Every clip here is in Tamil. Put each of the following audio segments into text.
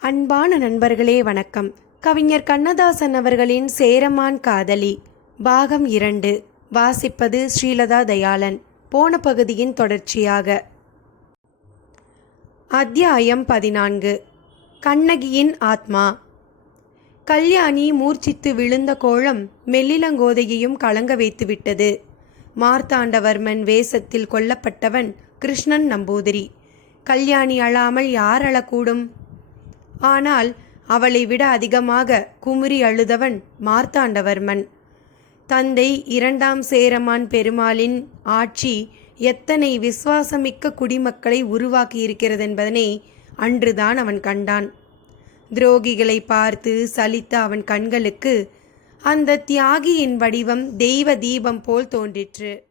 அன்பான நண்பர்களே வணக்கம். கவிஞர் கண்ணதாசன் அவர்களின் சேரமான் காதலி பாகம் இரண்டு வாசிப்பது ஸ்ரீலதா தயாளன் போன பகுதியின் தொடர்ச்சியாக. அத்தியாயம் பதினான்கு கண்ணகியின் ஆத்மா. கல்யாணி மூர்ச்சித்து விழுந்த கோலம் மெல்லிலங்கோதையையும் கலங்க வைத்துவிட்டது. மார்த்தாண்டவர்மன் வேஷத்தில் கொல்லப்பட்டவன் கிருஷ்ணன் நம்பூதிரி. கல்யாணி அழாமல் யார் அழக்கூடும்? ஆனால் அவளை விட அதிகமாக குமுறி அழுதவன் மார்த்தாண்டவர்மன். தந்தை இரண்டாம் சேரமான் பெருமாளின் ஆட்சி எத்தனை விசுவாசமிக்க குடிமக்களை உருவாக்கியிருக்கிறதென்பதனை அன்றுதான் அவன் கண்டான். துரோகிகளை பார்த்து சலித்த அவன் கண்களுக்கு அந்த தியாகியின் வடிவம் தெய்வ தீபம் போல் தோன்றிற்று.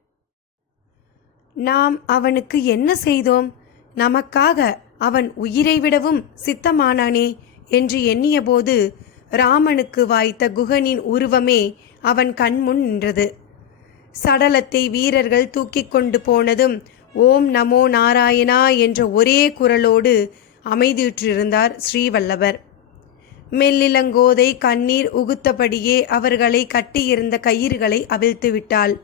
நாம் அவனுக்கு என்ன செய்தோம்? நமக்காக அவன் உயிரை விடவும் சித்தமானானே என்று எண்ணியபோது ராமனுக்கு வாய்த்த குகனின் உருவமே அவன் கண்முன் நின்றது. சடலத்தை வீரர்கள் தூக்கிக் கொண்டு போனதும் ஓம் நமோ நாராயணா என்ற ஒரே குரலோடு அமைதியுற்றிருந்தார் ஸ்ரீவல்லவர் மெல்லிலங்கோதை கண்ணீர் உகுத்தபடியே அவர்களை கட்டியிருந்த கயிறுகளை அவிழ்த்து விட்டாள்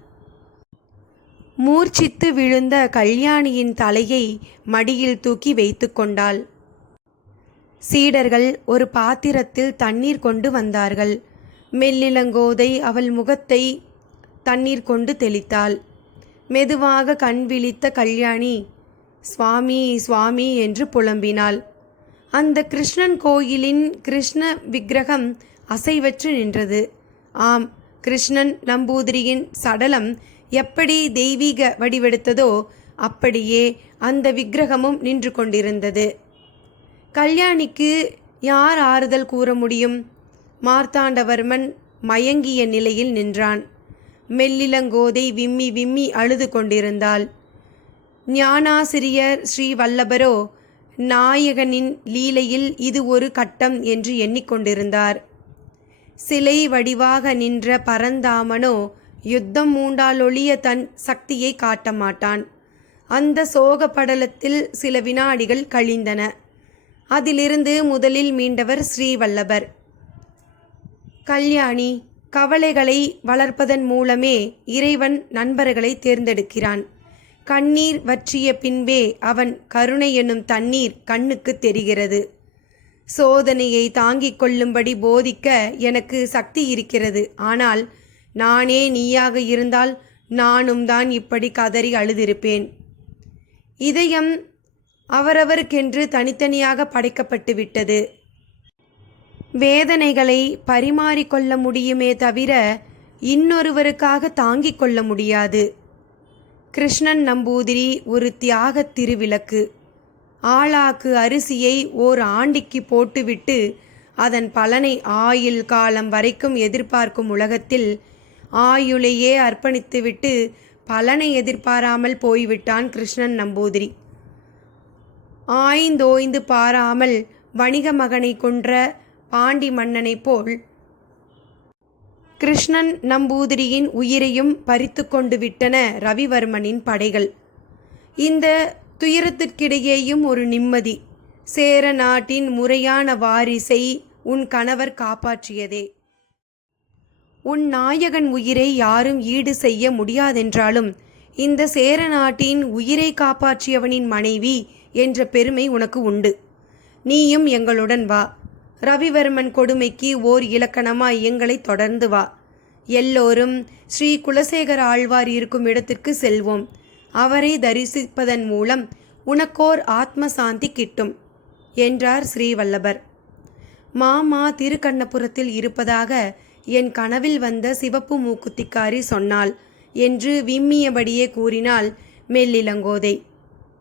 மூர்ச்சித்து விழுந்த கல்யாணியின் தலையை மடியில் தூக்கி வைத்து கொண்டாள். சீடர்கள் ஒரு பாத்திரத்தில் தண்ணீர் கொண்டு வந்தார்கள். மெல்லிலங்கோதை அவள் முகத்தை தண்ணீர் கொண்டு தெளித்தாள். மெதுவாக கண் விழித்த கல்யாணி சுவாமி சுவாமி என்று புலம்பினாள். அந்த கிருஷ்ணன் கோயிலின் கிருஷ்ண விக்கிரகம் அசைவற்று நின்றது. ஆம் கிருஷ்ணன் நம்பூதிரியின் சடலம் எப்படி தெய்வீக வடிவெடுத்ததோ அப்படியே அந்த விக்கிரகமும் நின்று கொண்டிருந்தது. கல்யாணிக்கு யார் ஆறுதல் கூற முடியும்? மார்த்தாண்டவர்மன் மயங்கிய நிலையில் நின்றான். மெல்லிலங்கோதை விம்மி விம்மி அழுது கொண்டிருந்தாள். ஞானாசிரியர் ஸ்ரீ வல்லபரோ நாயகனின் லீலையில் இது ஒரு கட்டம் என்று எண்ணிக்கொண்டிருந்தார் சிலை வடிவாக நின்ற பரந்தாமனோ யுத்தம் மூண்டாலொழிய தன் சக்தியை காட்ட மாட்டான் அந்த சோக படலத்தில் சில வினாடிகள் கழிந்தன. அதிலிருந்து முதலில் மீண்டவர் ஸ்ரீவல்லபர். கல்யாணி கவலைகளை வளர்ப்பதன் மூலமே இறைவன் நண்பர்களை தேர்ந்தெடுக்கிறான். கண்ணீர் வற்றிய பின்பே அவன் கருணை என்னும் தண்ணீர் கண்ணுக்கு தெரிகிறது. சோதனையை தாங்கிக் கொள்ளும்படி போதிக்க எனக்கு சக்தி இருக்கிறது. ஆனால் நானே நீயாக இருந்தால் நானும் தான் இப்படி கதறி அழுதிருப்பேன். இதயம் அவரவருக்கென்று தனித்தனியாக படைக்கப்பட்டு விட்டது. வேதனைகளை பரிமாறிக்கொள்ள முடியுமே தவிர இன்னொருவருக்காக தாங்கிக் கொள்ள முடியாது. கிருஷ்ணன் நம்பூதிரி ஒரு தியாக திருவிளக்கு. ஆளாக்கு அரிசியை ஓர் ஆண்டிக்கு போட்டுவிட்டு அதன் பலனை ஆயுள் காலம் வரைக்கும் எதிர்பார்க்கும் உலகத்தில் ஆயுளையே அர்ப்பணித்துவிட்டு பலனை எதிர்பாராமல் போய்விட்டான் கிருஷ்ணன் நம்பூதிரி. ஆய்ந்தோய்ந்து பாராமல் வணிக மகனை கொன்ற பாண்டி மன்னனைப் போல் கிருஷ்ணன் நம்பூதிரியின் உயிரையும் பறித்து கொண்டு விட்டன ரவிவர்மனின் படைகள். இந்த துயரத்திற்கிடையேயும் ஒரு நிம்மதி. சேர நாட்டின் முறையான வாரிசை உன் கணவர் காப்பாற்றியதே. உன் நாயகன் உயிரை யாரும் ஈடு செய்ய முடியாதென்றாலும் இந்த சேர நாட்டின் உயிரை காப்பாற்றியவனின் மனைவி என்ற பெருமை உனக்கு உண்டு. நீயும் எங்களுடன் வா. ரவிவர்மன் கொடுமைக்கு ஓர் இலக்கணமாய் எங்களை தொடர்ந்து வா. எல்லோரும் ஸ்ரீ குலசேகர ஆழ்வார் இருக்கும் இடத்திற்கு செல்வோம். அவரை தரிசிப்பதன் மூலம் உனக்கோர் ஆத்ம சாந்தி கிட்டும் என்றார் ஸ்ரீவல்லபர். மாமா திருக்கண்ணபுரத்தில் இருப்பதாக என் கனவில் வந்த சிவப்பு மூக்குத்திக்காரி சொன்னாள் என்று விம்மியபடியே கூறினாள் மெல்லிலங்கோதை.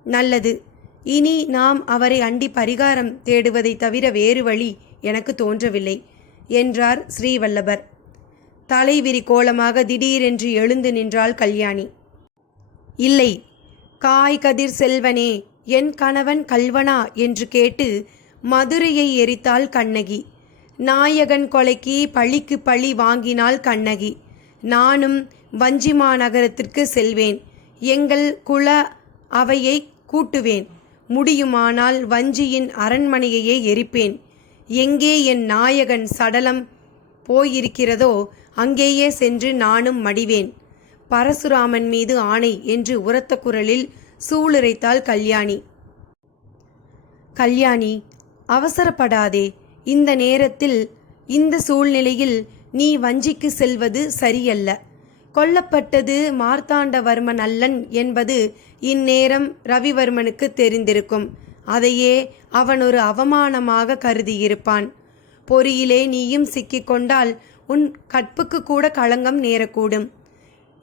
நல்லது இனி நாம் அவரை அண்டி பரிகாரம் தேடுவதை தவிர வேறு வழி எனக்கு தோன்றவில்லை என்றார் ஸ்ரீவல்லபர். தலைவிரி கோலமாக திடீரென்று எழுந்து நின்றாள் கல்யாணி. இல்லை காய் கதிர் செல்வனே என் கணவன் கல்வனா என்று கேட்டு மதுரையை எரித்தாள் கண்ணகி. நாயகன் கொலைக்கு பழிக்கு பழி வாங்கினாள் கண்ணகி. நானும் வஞ்சிமா நகரத்திற்கு செல்வேன். எங்கள் குல அவையை கூட்டுவேன். முடியுமானால் வஞ்சியின் அரண்மனையையே எரிப்பேன். எங்கே என் நாயகன் சடலம் போயிருக்கிறதோ அங்கேயே சென்று நானும் மடிவேன். பரசுராமன் மீது ஆணை என்று உரத்த குரலில் சூளுரைத்தாள் கல்யாணி. கல்யாணி அவசரப்படாதே. இந்த நேரத்தில் இந்த சூழ்நிலையில் நீ வஞ்சிக்கு செல்வது சரியல்ல. கொல்லப்பட்டது மார்த்தாண்டவர்மன் அல்லன் என்பது இந்நேரம் ரவிவர்மனுக்கு தெரிந்திருக்கும். அதையே அவன் ஒரு அவமானமாக கருதியிருப்பான். பொறியிலே நீயும் சிக்கிக்கொண்டால் உன் கற்புக்கு கூட களங்கம் நேரக்கூடும்.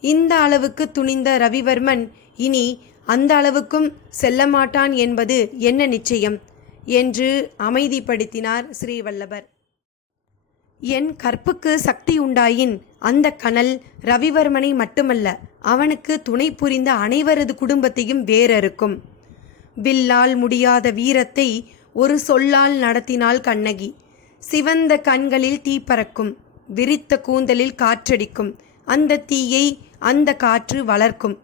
இந்த அளவுக்கு துணிந்த ரவிவர்மன் இனி அந்த அளவுக்கும் செல்ல மாட்டான் என்பது என்ன நிச்சயம்? என்று அமைதிப்படுத்தினார் ஸ்ரீவல்லபர். என் கற்புக்கு சக்தி உண்டாயின் அந்த கனல் ரவிவர்மனை மட்டுமல்ல அவனுக்கு துணை புரிந்த அனைவரது குடும்பத்தையும் வேறறுக்கும். வில்லால் முடியாத வீரத்தை ஒரு சொல்லால் நடத்தினாள் கண்ணகி. சிவந்த கண்களில் தீ பறக்கும் விரித்த கூந்தலில் காற்றடிக்கும் அந்த தீயை அந்த காற்று வளர்க்கும்.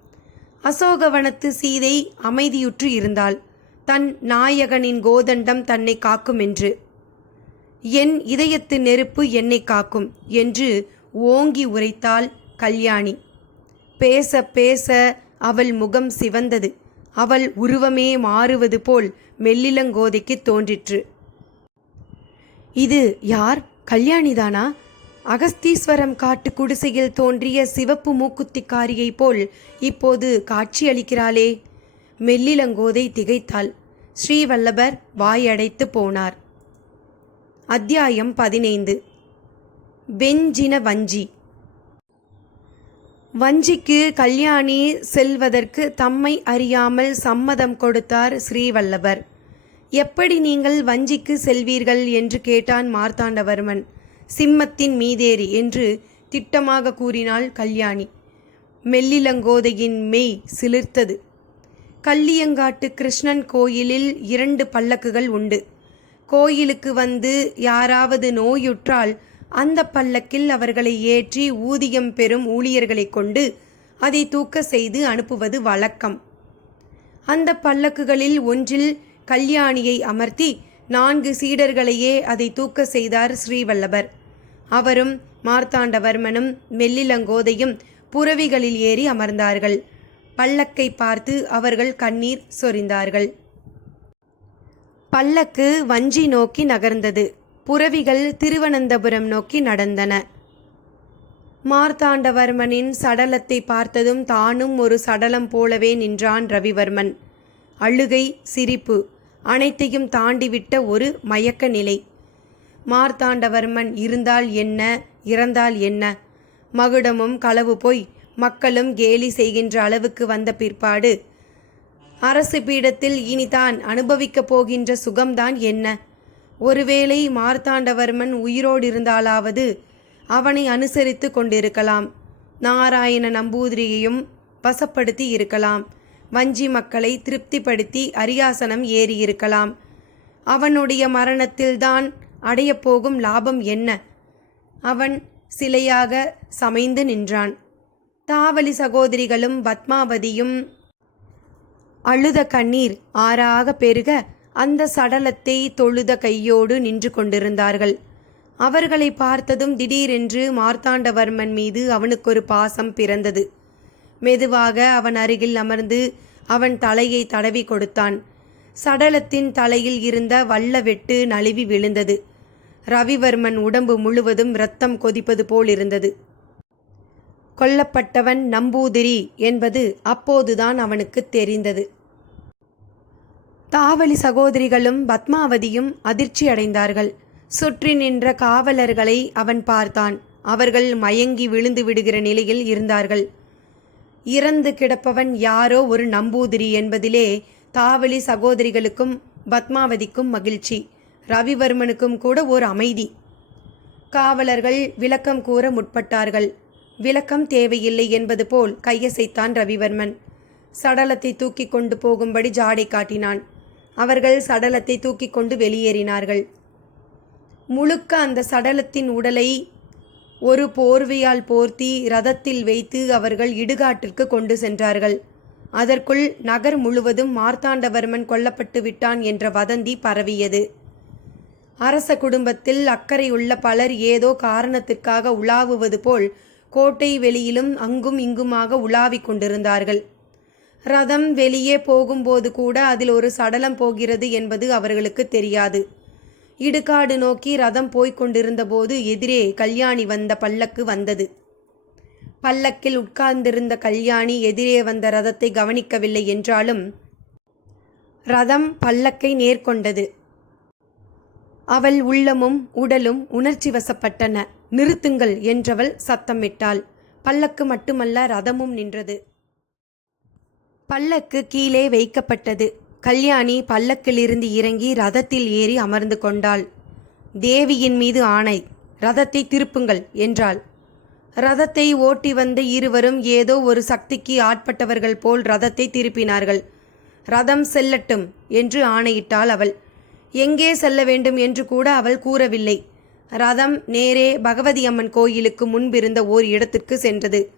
அசோகவனத்து சீதை அமைதியுற்று இருந்தாள். தன் நாயகனின் கோதண்டம் தன்னை காக்கும் என்று. என் இதயத்து நெருப்பு என்னை காக்கும் என்று ஓங்கி உரைத்தாள் கல்யாணி. பேச பேச அவள் முகம் சிவந்தது. அவள் உருவமே மாறுவது போல் மெல்லிலங்கோதைக்கு தோன்றிற்று. இது யார்? கல்யாணிதானா? அகஸ்தீஸ்வரம் காட்டு குடிசையில் தோன்றிய சிவப்பு மூக்குத்திக்காரியைப் போல் இப்போது காட்சியளிக்கிறாளே. மெல்லிலங்கோதை திகைத்தாள். ஸ்ரீவல்லபர் வாயடைத்து போனார். அத்தியாயம் பதினைந்து. வெஞ்சின வஞ்சி. வஞ்சிக்கு கல்யாணி செல்வதற்கு தம்மை அறியாமல் சம்மதம் கொடுத்தார் ஸ்ரீவல்லபர். எப்படி நீங்கள் வஞ்சிக்கு செல்வீர்கள்? என்று கேட்டான் மார்த்தாண்டவர்மன். சிம்மத்தின் மீதேறி என்று திட்டமாக கூறினாள் கல்யாணி. மெல்லிலங்கோதையின் மெய் சிலிர்த்தது. கல்லியங்காட்டு கிருஷ்ணன் கோயிலில் இரண்டு பல்லக்குகள் உண்டு. கோயிலுக்கு வந்து யாராவது நோயுற்றால் அந்த பல்லக்கில் அவர்களை ஏற்றி ஊதியம் பெறும் ஊழியர்களை கொண்டு அதை தூக்க செய்து அனுப்புவது வழக்கம். அந்த பல்லக்குகளில் ஒன்றில் கல்யாணியை அமர்த்தி நான்கு சீடர்களையே அதை தூக்க செய்தார் ஸ்ரீவல்லபர். அவரும் மார்த்தாண்டவர்மனும் மெல்லிலங்கோதையும் புறவிகளில் ஏறி அமர்ந்தார்கள். பல்லக்கை பார்த்து அவர்கள் கண்ணீர் சொரிந்தார்கள். பல்லக்கு வஞ்சி நோக்கி நகர்ந்தது. புறவிகள் திருவனந்தபுரம் நோக்கி நடந்தன. மார்த்தாண்டவர்மனின் சடலத்தை பார்த்ததும் தானும் ஒரு சடலம் போலவே நின்றான் ரவிவர்மன். அழுகை சிரிப்பு அனைத்தையும் தாண்டிவிட்ட ஒரு மயக்க நிலை மார்த்தாண்டவர்மன் இருந்தால் என்ன இறந்தால் என்ன? மகுடமும் களவு போய் மக்களும் கேலி செய்கின்ற அளவுக்கு வந்த பிற்பாடு அரசு பீடத்தில் இனிதான் அனுபவிக்கப் போகின்ற சுகம்தான் என்ன? ஒருவேளை மார்த்தாண்டவர்மன் உயிரோடு இருந்தாலாவது அவனை அனுசரித்து கொண்டிருக்கலாம். நாராயண நம்பூதிரியையும் வசப்படுத்தி இருக்கலாம். வஞ்சி மக்களை திருப்திப்படுத்தி அரியாசனம் ஏறியிருக்கலாம் அவனுடைய மரணத்தில்தான் அடையப்போகும் லாபம் என்ன? அவன் சிலையாக சமைந்து நின்றான். தாவலி சகோதரிகளும் பத்மாவதியும் அழுத கண்ணீர் ஆறாக பெருக அந்த சடலத்தை தொழுத கையோடு நின்று கொண்டிருந்தார்கள். அவர்களை பார்த்ததும் திடீரென்று மார்த்தாண்டவர்மன் மீது அவனுக்கொரு பாசம் பிறந்தது. மெதுவாக அவன் அருகில் அமர்ந்து அவன் தலையை தடவி கொடுத்தான். சடலத்தின் தலையில் இருந்த வல்ல வெட்டு நழுவி விழுந்தது. ரவிவர்மன் உடம்பு முழுவதும் இரத்தம் கொதிப்பது போல் இருந்தது கொல்லப்பட்டவன் நம்பூதிரி என்பது அப்போதுதான் அவனுக்கு தெரிந்தது. தாவலி சகோதரிகளும் பத்மாவதியும் அதிர்ச்சி அடைந்தார்கள் சுற்றி நின்ற காவலர்களை அவன் பார்த்தான். அவர்கள் மயங்கி விழுந்து விடுகிற நிலையில் இருந்தார்கள். இறந்து கிடப்பவன் யாரோ ஒரு நம்பூதிரி என்பதிலே தாவலி சகோதரிகளுக்கும் பத்மாவதிக்கும் மகிழ்ச்சி. ரவிவர்மனுக்கும் கூட ஓர் அமைதி. காவலர்கள் விளக்கம் கூற முற்பட்டார்கள். விளக்கம் தேவையில்லை என்பது போல் கையசைத்தான் ரவிவர்மன். சடலத்தை தூக்கி கொண்டு போகும்படி ஜாடை காட்டினான். அவர்கள் சடலத்தை தூக்கி கொண்டு வெளியேறினார்கள். முழுக்க அந்த சடலத்தின் உடலை ஒரு போர்வையால் போர்த்தி ரதத்தில் வைத்து அவர்கள் இடுகாட்டிற்கு கொண்டு சென்றார்கள். அதற்குள் நகர் முழுவதும் மார்த்தாண்டவர்மன் கொல்லப்பட்டு விட்டான் என்ற வதந்தி பரவியது. அரச குடும்பத்தில் அக்கறையுள்ள பலர் ஏதோ காரணத்திற்காக உலாவுவது போல் கோட்டை வெளியிலும் அங்கும் இங்குமாக உலாவிக் கொண்டிருந்தார்கள். ரதம் வெளியே போகும்போது கூட அதில் ஒரு சடலம் போகிறது என்பது அவர்களுக்கு தெரியாது. இடுகாடு நோக்கி ரதம் போய்க் கொண்டிருந்தபோது எதிரே கல்யாணி வந்த பல்லக்கு வந்தது. பல்லக்கில் உட்கார்ந்திருந்த கல்யாணி எதிரே வந்த ரதத்தை கவனிக்கவில்லை என்றாலும் ரதம் பல்லக்கை நேர்கொண்டது. அவள் உள்ளமும் உடலும் உணர்ச்சி வசப்பட்டன. நிறுத்துங்கள் என்றவள் சத்தமிட்டாள். பல்லக்கு மட்டுமல்ல ரதமும் நின்றது. பல்லக்கு கீழே வைக்கப்பட்டது. கல்யாணி பல்லக்கிலிருந்து இறங்கி ரதத்தில் ஏறி அமர்ந்து கொண்டாள். தேவியின் மீது ஆணை ரதத்தை திருப்புங்கள் என்றாள். ரதத்தை ஓட்டி வந்த இருவரும் ஏதோ ஒரு சக்திக்கு ஆட்பட்டவர்கள் போல் ரதத்தை திருப்பினார்கள். ரதம் செல்லட்டும் என்று ஆணையிட்டாள் அவள். எங்கே செல்ல வேண்டும் என்று கூட அவள் கூறவில்லை. ரதம் நேரே பகவதி அம்மன் கோயிலுக்கு முன்பிருந்த ஓர் இடத்திற்கு சென்றது.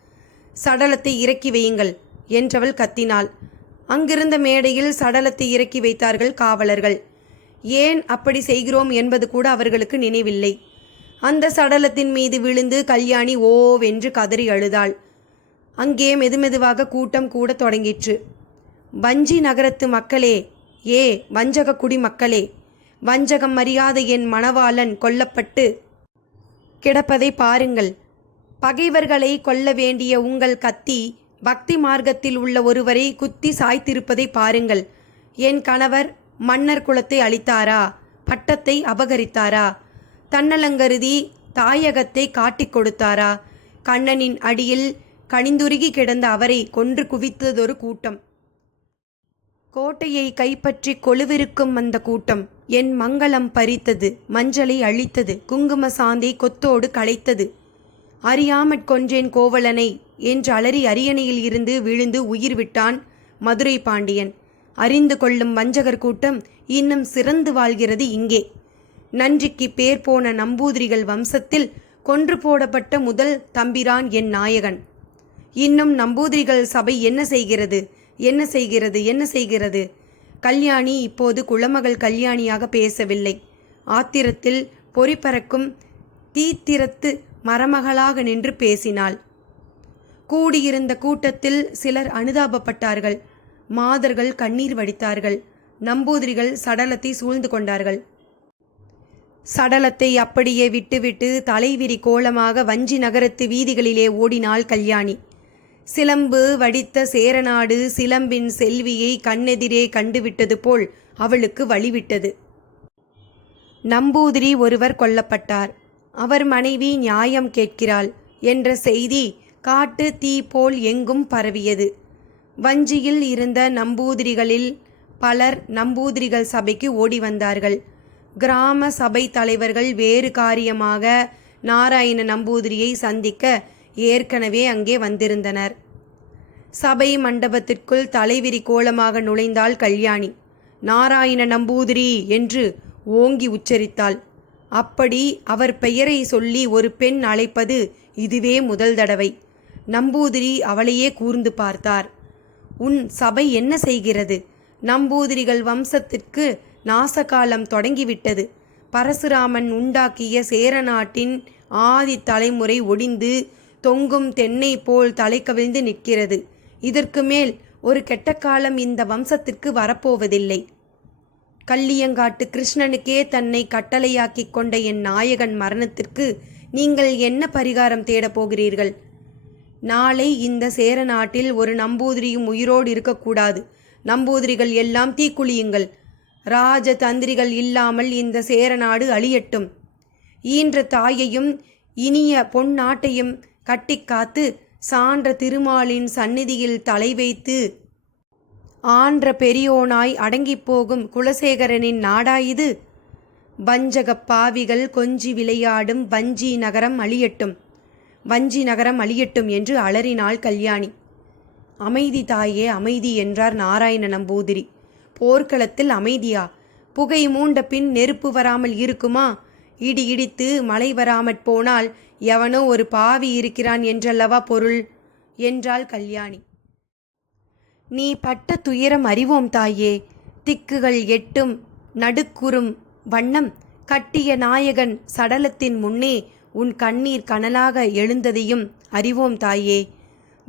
சடலத்தை இறக்கி வையுங்கள் என்றவள் கத்தினாள். அங்கிருந்த மேடையில் சடலத்தை இறக்கி வைத்தார்கள் காவலர்கள். ஏன் அப்படி செய்கிறோம் என்பது கூட அவர்களுக்கு நினைவில்லை. அந்த சடலத்தின் மீது விழுந்து கல்யாணி ஓவென்று கதறி அழுதாள். அங்கே மெதுமெதுவாக கூட்டம் கூட தொடங்கிற்று. வஞ்சி நகரத்து மக்களே ஏ வஞ்சக குடிமக்களே வஞ்சகம் அறியாத என் மணவாளன் கொல்லப்பட்டு கிடப்பதை பாருங்கள். பகைவர்களை கொல்ல வேண்டிய உங்கள் கத்தி பக்தி மார்க்கத்தில் உள்ள ஒருவரை குத்தி சாய்த்திருப்பதை பாருங்கள். என் கணவர் மன்னர் குலத்தை அளித்தாரா பட்டத்தை அபகரித்தாரா? தன்னலங்கருதி தாயகத்தை காட்டிக் கொடுத்தாரா? கண்ணனின் அடியில் கணிந்துருகி கிடந்த அவரை கொன்று குவித்ததொரு கூட்டம். கோட்டையை கைப்பற்றி கொழுவிருக்கும் அந்த கூட்டம். என் மங்களம் பறித்தது மஞ்சளை அழித்தது குங்கும சாந்தை கொத்தோடு களைத்தது. அறியாமற் கொன்றேன் கோவலனை என்று அலறி அரியணையில் இருந்து விழுந்து உயிர் விட்டான் மதுரை பாண்டியன். அறிந்து கொள்ளும் வஞ்சகர் கூட்டம் இன்னும் சிறந்து வாழ்கிறது இங்கே. நன்றிக்கு பேர் போன நம்பூதிரிகள் வம்சத்தில் கொன்று போடப்பட்ட முதல் தம்பிரான் என் நாயகன். இன்னும் நம்பூதிரிகள் சபை என்ன செய்கிறது என்ன செய்கிறது என்ன செய்கிறது? கல்யாணி இப்போது குளமகள் கல்யாணியாக பேசவில்லை. ஆத்திரத்தில் பொறி பறக்கும் தீத்திரத்து மரமகளாக நின்று பேசினாள். கூடியிருந்த கூட்டத்தில் சிலர் அனுதாபப்பட்டார்கள். மாதர்கள் கண்ணீர் வடித்தார்கள். நம்பூதிரிகள் சடலத்தை சூழ்ந்து கொண்டார்கள். சடலத்தை அப்படியே விட்டுவிட்டு தலைவிரி கோலமாக வஞ்சி நகரத்து வீதிகளிலே ஓடினாள் கல்யாணி. சிலம்பு வடித்த சேரநாடு சிலம்பின் செல்வியை கண்ணெதிரே கண்டுவிட்டது போல் அவளுக்கு வழிவிட்டது. நம்பூதிரி ஒருவர் கொல்லப்பட்டார். அவர் மனைவி நியாயம் கேட்கிறாள் என்ற செய்தி காட்டு தீ போல் எங்கும் பரவியது. வஞ்சியில் இருந்த நம்பூதிரிகளில் பலர் நம்பூதிரிகள் சபைக்கு ஓடி வந்தார்கள். கிராம சபை தலைவர்கள் வேறு காரியமாக நாராயண நம்பூதிரியை சந்திக்க ஏற்கனவே அங்கே வந்திருந்தனர். சபை மண்டபத்திற்குள் தலைவிரி கோலமாக நுழைந்தாள் கல்யாணி. நாராயண நம்பூதிரி என்று ஓங்கி உச்சரித்தாள். அப்படி அவர் பெயரை சொல்லி ஒரு பெண் அழைப்பது இதுவே முதல் தடவை. நம்பூதிரி அவளையே கூர்ந்து பார்த்தார். உன் சபை என்ன செய்கிறது? நம்பூதிரிகள் வம்சத்திற்கு நாசகாலம் தொடங்கிவிட்டது. பரசுராமன் உண்டாக்கிய சேர நாட்டின் ஆதி தலைமுறை ஒடிந்து தொங்கும் தென்னை போல் தலை கவிழ்ந்து நிற்கிறது. இதற்கு மேல் ஒரு கெட்ட காலம் இந்த வம்சத்திற்கு வரப்போவதில்லை. கள்ளியங்காட்டு கிருஷ்ணனுக்கே தன்னை கட்டளையாக்கிக் கொண்ட என் நாயகன் மரணத்திற்கு நீங்கள் என்ன பரிகாரம் தேடப் போகிறீர்கள்? நாளை இந்த சேர நாட்டில் ஒரு நம்பூதிரியும் உயிரோடு இருக்கக்கூடாது. நம்பூதிரிகள் எல்லாம் தீக்குளியுங்கள் ராஜ தந்திரிகள் இல்லாமல் இந்த சேர நாடு அழியட்டும். ஈன்ற தாயையும் இனிய பொன்னாட்டையும் கட்டிக்காத்து சான்ற திருமாலின் சந்நிதியில் தலை வைத்து ஆன்ற பெரியோனாய் அடங்கிப் போகும் குலசேகரனின் நாடாயுது வஞ்சகப் பாவிகள் கொஞ்சி விளையாடும் வஞ்சி நகரம் அழியட்டும் வஞ்சி நகரம் அழியட்டும் என்று அலறினாள் கல்யாணி. அமைதி தாயே அமைதி என்றார் நாராயண நம்பூதிரி. போர்க்களத்தில் அமைதியா? புகை மூண்ட பின் நெருப்பு வராமல் இருக்குமா? இடி இடித்து மழை வராமற் போனால் எவனோ ஒரு பாவி இருக்கிறான் என்றல்லவா பொருள்? என்றாள் கல்யாணி. நீ பட்ட துயரம் அறிவோம் தாயே. திக்குகள் எட்டும் நடுக்குறும் வண்ணம் கட்டிய நாயகன் சடலத்தின் முன்னே உன் கண்ணீர் கனலாக எழுந்ததையும் அறிவோம் தாயே.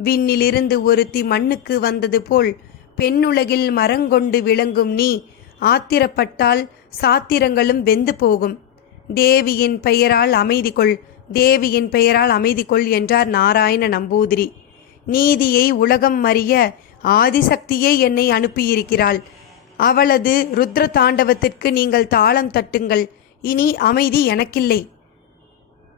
விண்ணிலிருந்து ஒருத்தி மண்ணுக்கு வந்தது போல் பெண்ணுலகில் மரங்கொண்டு விளங்கும் நீ ஆத்திரப்பட்டால் சாத்திரங்களும் வெந்து போகும். தேவியின் பெயரால் அமைதி கொள். தேவியின் பெயரால் அமைதி கொள் என்றார் நாராயண நம்பூதிரி. நீதியை உலகம் அறிய ஆதிசக்தியே என்னை அனுப்பியிருக்கிறாள். அவளது ருத்ர தாண்டவத்திற்கு நீங்கள் தாளம் தட்டுங்கள். இனி அமைதி எனக்கில்லை.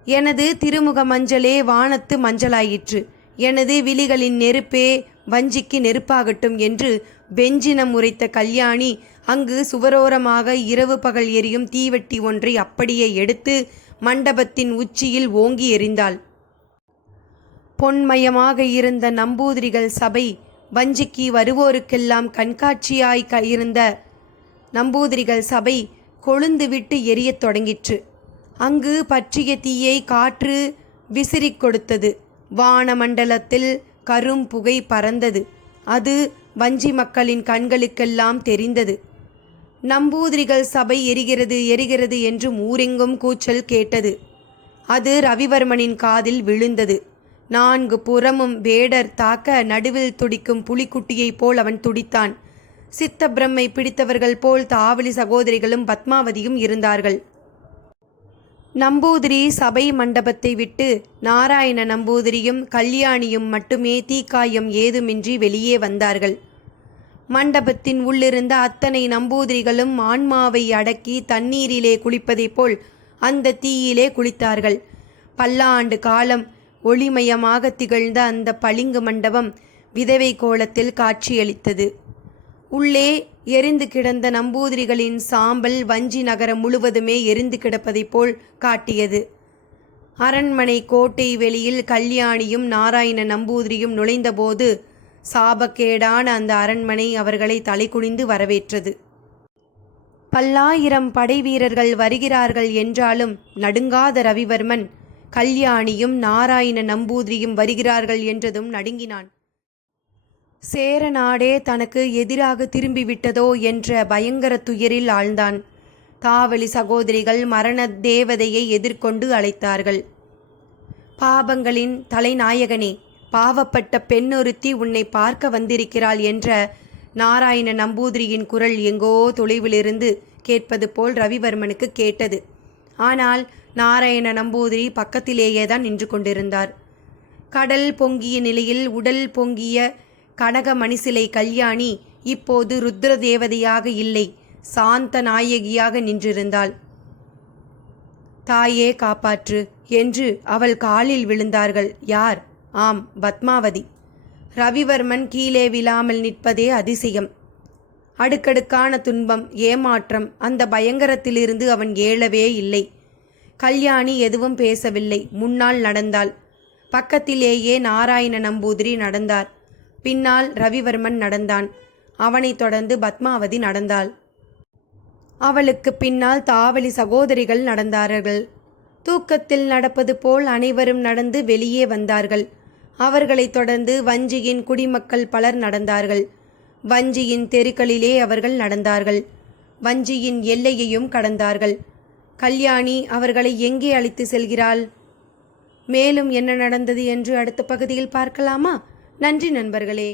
எனது திருமுக மஞ்சளே வானத்து மஞ்சளாயிற்று. எனது விழிகளின் நெருப்பே வஞ்சிக்கு நெருப்பாகட்டும் என்று வெஞ்சினம் உரைத்த கல்யாணி அங்கு சுவரோரமாக இரவு பகல் எரியும் தீவெட்டி ஒன்றை அப்படியே எடுத்து மண்டபத்தின் உச்சியில் ஓங்கி எறிந்தாள் பொன்மயமாக இருந்த நம்பூதிரிகள் சபை வஞ்சிக்கு வருவோருக்கெல்லாம் கண்காட்சியாய் க- இருந்த நம்பூதிரிகள் சபை கொழுந்துவிட்டு எரியத் தொடங்கிற்று. அங்கு பற்றிய தீயை காற்று விசிறிக் கொடுத்தது. வானமண்டலத்தில் கரும் புகை பறந்தது. அது வஞ்சி மக்களின் கண்களுக்கெல்லாம் தெரிந்தது. நம்பூதிரிகள் சபை எரிகிறது எரிகிறது என்று ஊரெங்கும் கூச்சல் கேட்டது. அது ரவிவர்மனின் காதில் விழுந்தது. நான்கு புறமும் வேடர் தாக்க நடுவில் துடிக்கும் புலிக்குட்டியைப் போல் அவன் துடித்தான். சித்த பிரம்மை பிடித்தவர்கள் போல் தாவலி சகோதரிகளும் பத்மாவதியும் இருந்தார்கள். நம்பூதிரி சபை மண்டபத்தை விட்டு நாராயண நம்பூதிரியும் கல்யாணியும் மட்டுமே தீக்காயம் ஏதுமின்றி வெளியே வந்தார்கள். மண்டபத்தின் உள்ளிருந்த அத்தனை நம்பூதிரிகளும் ஆன்மாவை அடக்கி தண்ணீரிலே குளிப்பதைப் போல் அந்த தீயிலே குளித்தார்கள். பல்லாண்டு காலம் ஒளிமயமாக திகழ்ந்த அந்த பளிங்கு மண்டபம் விதவை கோலத்தில் காட்சியளித்தது. உள்ளே எரிந்து கிடந்த நம்பூதிரிகளின் சாம்பல் வஞ்சி நகரம் முழுவதுமே எரிந்து கிடப்பதைப் போல் காட்டியது. அரண்மனை கோட்டை வெளியில் கல்யாணியும் நாராயண நம்பூதிரியும் நுழைந்தபோது சாபக்கேடான அந்த அரண்மனை அவர்களை தலைகுனிந்து வரவேற்றது. பல்லாயிரம் படை வீரர்கள் வருகிறார்கள் என்றாலும் நடுங்காத ரவிவர்மன் கல்யாணியும் நாராயண நம்பூதிரியும் வருகிறார்கள் என்றதும் நடுங்கினான். சேர நாடே தனக்கு எதிராக திரும்பிவிட்டதோ என்ற பயங்கர துயரில் ஆழ்ந்தான். தாவலி சகோதரிகள் மரண தேவதையை எதிர்கொண்டு அழைத்தார்கள். பாபங்களின் தலைநாயகனே பாவப்பட்ட பெண்ணொருத்தி உன்னை பார்க்க வந்திருக்கிறாள் என்ற நாராயண நம்பூதிரியின் குரல் எங்கோ தொலைவிலிருந்து கேட்பது போல் ரவிவர்மனுக்கு கேட்டது. ஆனால் நாராயண நம்பூதிரி பக்கத்திலேயே தான் நின்று கொண்டிருந்தார். கடல் பொங்கிய நிலையில் உடல் பொங்கிய கனக மணிசிலை கல்யாணி இப்போது ருத்ர தேவதையாக இல்லை சாந்த நாயகியாக நின்றிருந்தாள். தாயே காப்பாற்று என்று அவள் காலில் விழுந்தார்கள். யார்? ஆம் பத்மாவதி. ரவிவர்மன் கீழே விழாமல் நிற்பதே அதிசயம். அடுக்கடுக்கான துன்பம் ஏமாற்றம் அந்த பயங்கரத்திலிருந்து அவன் ஏழவே இல்லை. கல்யாணி எதுவும் பேசவில்லை. முன்னால் நடந்தாள். பக்கத்திலேயே நாராயண நம்பூதிரி நடந்தார். பின்னால் ரவிவர்மன் நடந்தான். அவனைத் தொடர்ந்து பத்மாவதி நடந்தாள். அவளுக்கு பின்னால் தாவலி சகோதரிகள் நடந்தார்கள். தூக்கத்தில் நடப்பது போல் அனைவரும் நடந்து வெளியே வந்தார்கள். அவர்களைத் தொடர்ந்து வஞ்சியின் குடிமக்கள் பலர் நடந்தார்கள். வஞ்சியின் தெருக்களிலே அவர்கள் நடந்தார்கள். வஞ்சியின் எல்லையையும் கடந்தார்கள். கல்யாணி அவர்களை எங்கே அழைத்து செல்கிறாள்? மேலும் என்ன நடந்தது என்று அடுத்த பகுதியில் பார்க்கலாமா? நன்றி நண்பர்களே.